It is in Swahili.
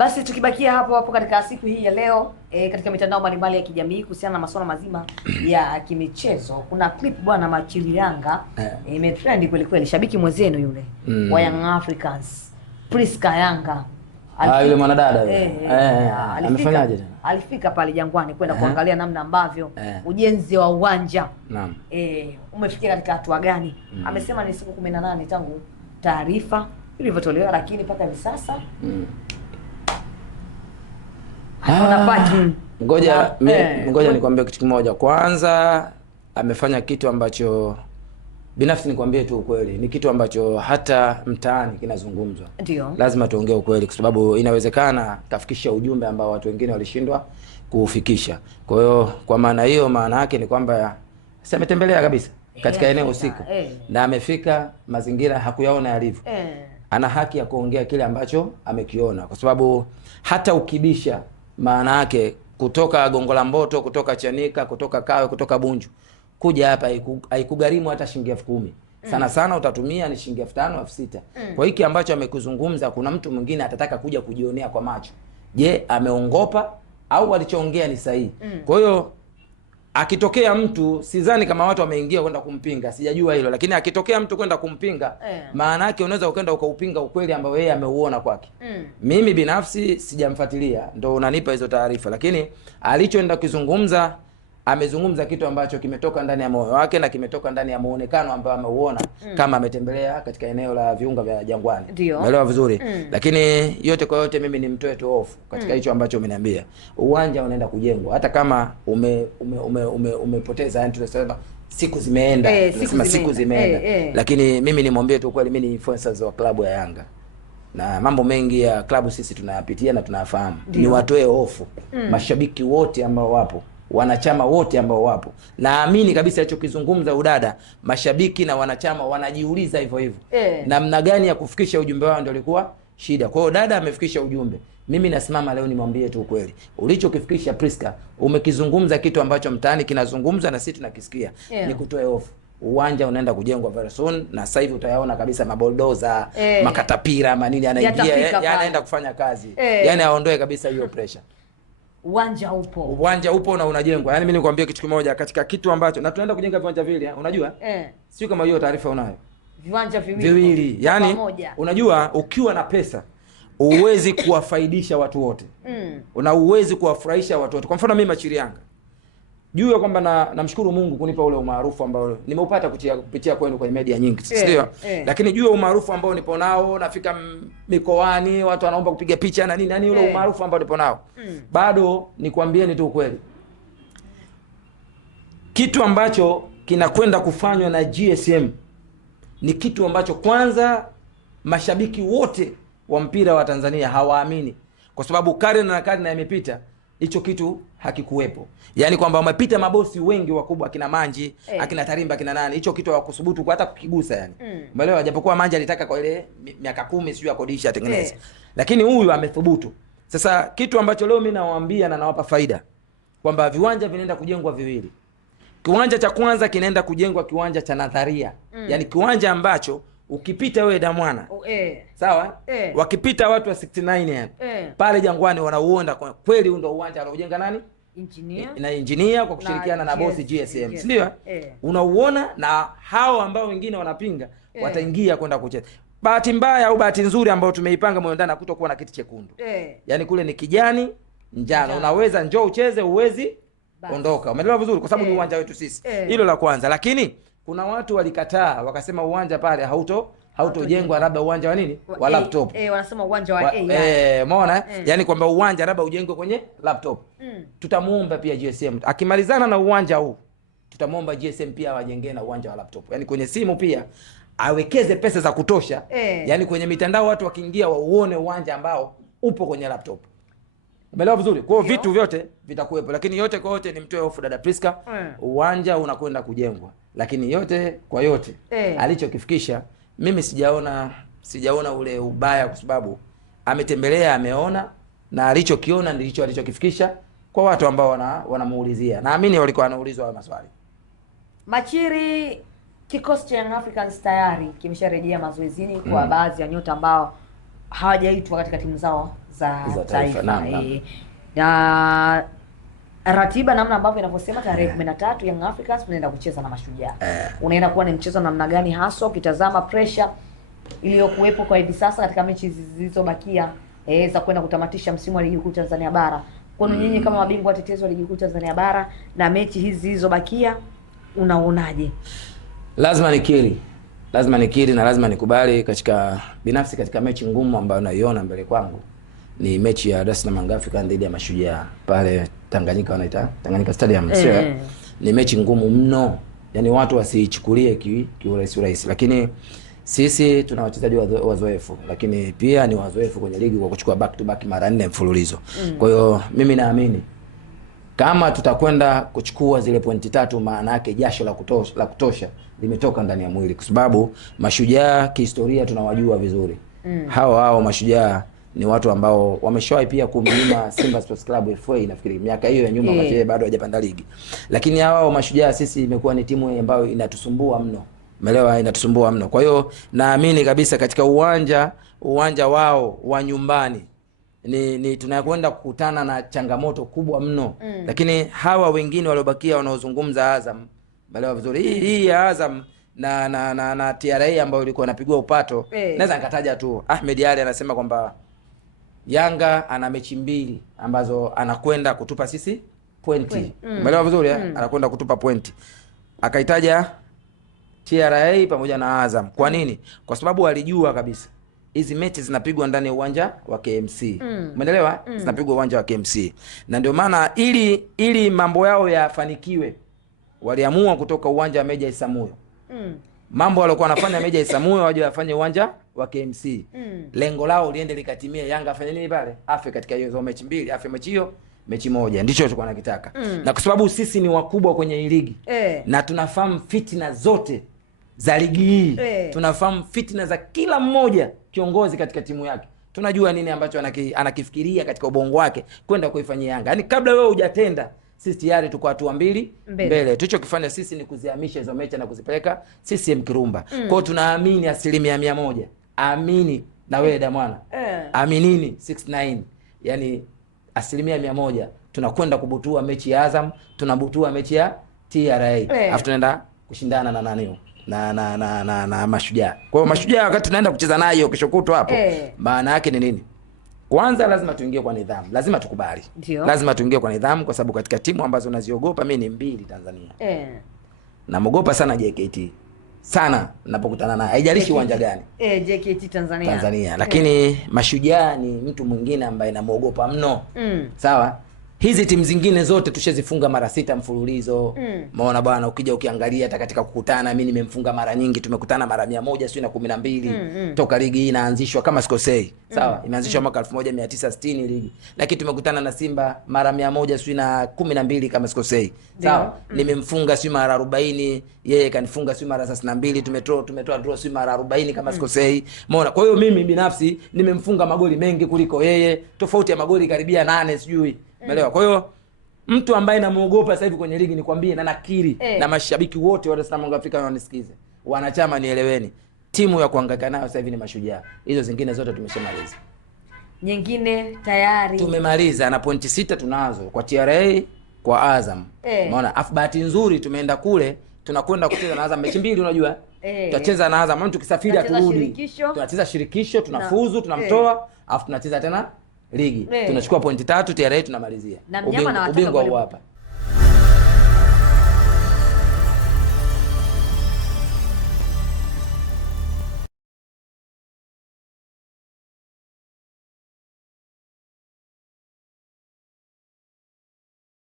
Basi tukibakia hapo hapo katika siku hii ya leo katika mitandao mbalimbali ya kijamii kuhusiana na masuala mazima ya kimichezo, kuna clip bwana Machiri Yanga imetrend kweli kweli. Shabiki mwenzenu yule wa Young Africans, Priska Yanga, yule mwanadada amefanyaje tena? Alifika pale Jangwani kwenda kuangalia namna ambavyo ujenzi wa uwanja umefikia katika hatua gani. Amesema ni siku 18 tangu taarifa ilivyotolewa, lakini mpaka hivi sasa ngoja nikwambie kitu kimoja. Kwanza amefanya kitu ambacho binafsi nikwambie tu ukweli, ni kitu ambacho hata mtaani kinazungumzwa. Ndio lazima tuongee ukweli, kwa sababu inawezekana kafikisha ujumbe ambao watu wengine walishindwa kuufikisha. Kwa hiyo kwa maana hiyo, maana yake ni kwamba sasa ametembelea kabisa katika eneo husika na amefika, mazingira hakuyaona yalivyo. Ana haki ya kuongea kile ambacho amekiona, kwa sababu hata ukibisha, maana yake kutoka Gongo la Mboto, kutoka Chanika, kutoka Kawe, kutoka Bunju kuja hapa haikugharimu hata shilingi 10,000. Sana sana utatumia ni shilingi 5,000, 6,000. Kwa hiki ambacho amekuzungumza, kuna mtu mwingine atataka kuja kujionea kwa macho. Je, ameongopa au alichoongea ni sahihi? Kwa hiyo akitokea mtu, sidhani kama watu wameingia kwenda kumpinga, sijajua hilo, lakini akitokea mtu kwenda kumpinga, maana yake unaweza ukaenda ukaupinga ukweli ambao yeye ameuona kwake. Mimi binafsi sijamfuatilia, ndio unanipa hizo taarifa, lakini alichoenda kuzungumza, amezungumza kitu ambacho kimetoka ndani ya moyo wake na kimetoka ndani ya muonekano ambao ameuona kama ametembelea katika eneo la viunga vya Jangwani. Umeelewa vizuri? Lakini yote kwa yote, mimi nimtoe tu hofu katika hicho ambacho umeniambia. Uwanja unaenda kujengwa, hata kama umepoteza, yani tunasema siku zimeenda, tunasema siku zimeenda. Lakini mimi nimwambie tu kweli, mimi ni influencers wa klabu ya Yanga na mambo mengi ya klabu sisi tunayapitia na tunafahamu. Ni watoe hofu mashabiki wote ambao wapo, wanachama wote ambao wapo. Naamini kabisa alichokizungumza udada, mashabiki na wanachama wanajiuliza hivyo hivyo. Namna gani ya kufikisha ujumbe wao ndio ilikuwa shida. Kwa hiyo dada amefikisha ujumbe. Mimi nasimama leo nimwambie tu ukweli. Ulichokifikisha Priska, umekizungumza kitu ambacho mtaani kinazungumza na sisi tunakisikia. Ni kutoe hofu. Uwanja unaenda kujengwa very soon, na sasa hivi utayaona kabisa maboldoza, makatapira, manini anaingia, yanaenda kufanya kazi. Yaani aondoe kabisa hiyo pressure. Uwanja upo na unajengwa. Yaani mimi nikwambia kitu kimoja, katika kitu ambacho na tunaenda kujenga viwanja viwili, unajua? Sio kama hiyo taarifa unayo. Viwanja viwili. Yaani unajua, ukiwa na pesa uwezi kuwafaidisha watu wote. Una uwezi kuwafurahisha watu wote. Kwa mfano mimi Machiri Yanga, jua kwamba namshukuru Mungu kunipa ule umaarufu ambao nimeupata kupitia kwenu kwenye media nyingi, sio? Lakini jua umaarufu ambao nipo nao, nafika mikoani, watu wanaomba kupiga picha na nini, yani ule umaarufu ambao nipo nao. Bado nikwambieni tu ukweli, kitu ambacho kinakwenda kufanywa na GSM ni kitu ambacho kwanza mashabiki wote wa mpira wa Tanzania hawaamini, kwa sababu karne yamepita, hicho kitu hakikuwepo. Yaani kwamba wamepita mabosi wengi wakubwa, akina Manji, akina Tarimba, akina nani, hicho kitu hawakusubutu kwa hata kukigusa yani. Umeelewa? Japokuwa Manji alitaka kwa ile miaka 10 sio akodisha atengeneze. Lakini huyu amethubutu. Sasa kitu ambacho leo mimi nawaambia na nawapa faida kwamba viwanja vinaenda kujengwa viwili. Kiwanja cha kwanza kinaenda kujengwa kiwanja cha nadharia. Yaani kiwanja ambacho ukipita wewe Damwana, sawa? Wakipita watu wa 69 pale Jangwani wanauona kweli ndio uwanja anaojenga nani? Engineer kwa kushirikiana na bosi GSM. Ndio? Unauona, na hao ambao wengine wanapinga wataingia kwenda kucheza. Bahati mbaya au bahati nzuri ambayo tumeipanga moyo ndani kutokuwa na kiti chekundu. Yaani kule ni kijani, njano. Unaweza njoo ucheze, uwezi ondoka. Umeelewa vizuri? Kwa sababu ni uwanja wetu sisi. Hilo la kwanza. Lakini kuna watu walikataa, wakasema uwanja pale hautojengwa, labda uwanja wa nini? Wa laptop. Wanasema uwanja wa AI. Umeona? Yaani kwamba uwanja labda ujengwe kwenye laptop. Tutamuomba pia GSM akimalizana na uwanja huu, tutamuomba GSM pia wajengee na uwanja wa laptop. Yaani kwenye simu pia awekeze pesa za kutosha. Yaani kwenye mitandao watu wakiingia wauone uwanja ambao upo kwenye laptop. Umeelewa vizuri? Kwa hiyo vitu vyote vitakuwepo, lakini yote kwa yote nimtoe hofu dada Priska. Uwanja unakwenda kujengwa, lakini yote kwa yote alichokifikisha, mimi sijaona ule ubaya, kwa sababu ametembelea, ameona, na alichokiona ndicho alichokifikisha kwa watu ambao wanamuulizia. Naamini walikuwa wanaulizwa wa maswali. Machiri, kikosi cha Young Africans tayari kimesharejea mazoezini kwa baadhi ya nyota ambao hawajaitwa katika timu zao za taifa. Na ratiba namna ambavyo inavyosema tarehe 13 Young Africans tunaenda kucheza na Mashujaa. Unaenda kuwa ni mchezo namna gani hasa ukitazama pressure iliyokuwepo kwa hivi sasa katika mechi zilizobakia za kwenda kutamatisha msimu wa ligi kuu Tanzania bara. Kwa nyinyi kama mabingwa watetezi wa ligi kuu Tanzania bara na mechi hizi zilizobakia unaonaje? Lazima nikiri na lazima nikubali binafsi katika mechi ngumu ambayo naiona mbele kwangu ni mechi ya Dar es Salaam Africa dhidi ya Mashujaa pale Tanganyika, wanaita Tanganyika Stadium. Ni mechi ngumu mno. Yaani watu wasiichukulie kiurahisi, lakini sisi tuna wachezaji wazoefu, lakini pia ni wazoefu kwenye ligi kwa kuchukua back to back mara 4 mfululizo. Kwa hiyo mimi naamini kama tutakwenda kuchukua zile pointi 3, maana yake jasho la kutosha limetoka ndani ya mwili, kwa sababu Mashujaa kihistoria tunawajua vizuri. Hao Mashujaa ni watu ambao wameshawahi pia kumnyima Simba Sports Club FA nafikiri miaka hiyo ya nyuma, wakati bado hajapanda ligi. Lakini hao Mashujaa sisi imekuwa ni timu ambayo inatusumbua mno. Umeelewa, inatusumbua mno. Kwa hiyo naamini kabisa katika uwanja wao wa nyumbani ni tunakwenda kukutana na changamoto kubwa mno. Lakini hawa wengine waliobakia wanaozungumza Azam, umeelewa vizuri. Hii ya Azam na TRA ambayo ilikuwa inapigwa upato, naweza nikataja tu Ahmed Ali anasema kwamba Yanga ana mechi 2 ambazo anakwenda kutupa sisi pointi. Umeelewa vizuri, anakwenda kutupa pointi. Akaitaja TRA pamoja na Azam. Kwa nini? Kwa sababu alijua kabisa hizi mechi zinapigwa ndani ya uwanja wa KMC. Umeelewa? Zinapigwa uwanja wa KMC. Na ndio maana ili mambo yao yafanikiwe waliamua kutoka uwanja wa Meja Isamuyo. Mambo walikuwa wanafanya Meja Isamuyo waje wafanye uwanja wa KMC. Lengo lao liende likatimia, Yanga afanye nini pale? Afe katika hizo mechi 2, afe mechi hiyo, mechi moja. Ndicho tulikuwa tunakitaka. Na kwa sababu sisi ni wakubwa kwenye hii ligi na tunafahamu fitina zote za ligi hii. Tunafahamu fitina za kila mmoja kiongozi katika timu yake. Tunajua nini ambacho anakifikiria katika ubongo wake kwenda kuifanyia Yanga. Yaani kabla wewe hujatenda, sisi tayari tuko hatua 2 mbele. Tulichokifanya sisi ni kuzihamisha hizo mechi na kuzipeleka CCM Kirumba. Kwa hiyo tunaamini 100%. Amini na wewe Damwana. Aminini 69. Yaani 100% tunakwenda kubutua mechi ya Azam, tunabutua mechi ya TRA. Alafu tunaenda kushindana na nani? Na Mashujaa. Kwa hiyo Mashujaa wakati tunaenda kucheza nayo kesho kutwa hapo, maana yake ni nini? Kwanza lazima tuingie kwa nidhamu. Lazima tukubali. Lazima tuingie kwa nidhamu, kwa sababu katika timu ambazo naziogopa mimi ni 2 Tanzania. Namogopa sana JKT. Sana ninapokutana naye. Haijalishi uwanja gani. JKT Tanzania. Lakini Mashujaa ni mtu mwingine ambaye namuogopa mno. Sawa? Hizi timu zingine zote tushazifunga mara 6 mfululizo. Maona bwana, ukija ukiangalia hata katika kukutana mimi nimemfunga mara nyingi, tumekutana mara 112 toka ligi hii inaanzishwa kama sikosei. Sawa? Imeanzishwa mwaka 1960 ligi. Lakini tumekutana na Simba mara 112 kama sikosei. Sawa? Nimemfunga mara 40, yeye kanifunga mara 32, tumetoa draw mara 40 kama sikosei. Maona. Kwa hiyo mimi binafsi nimemfunga magoli mengi kuliko yeye, tofauti ya magoli karibia 8 sijui. Umeelewa? Kwa hiyo mtu ambaye namuogopa sasa hivi kwenye ligi nikwambie na nakiri na mashabiki wote wa Dar es Salaam Afrika wanisikize. Wanachama nieleweni. Timu ya kuhangaika nayo sasa hivi ni Mashujaa. Hizo zingine zote tumeshamaliza. Nyingine tayari tumemaliza na pointi 6 tunazo kwa TRA, kwa Azam. Umeona? Bahati nzuri tumeenda kule, tunakwenda kucheza na Azam mechi 2 unajua? Tutacheza na Azam, maana tukisafiri aturudi. Tunacheza shirikisho, tunafuzu, tunamtoa, afu tunacheza tena ligi. Tunachukua pointi 3 TRA tunamalizia. Ubingwa hapa.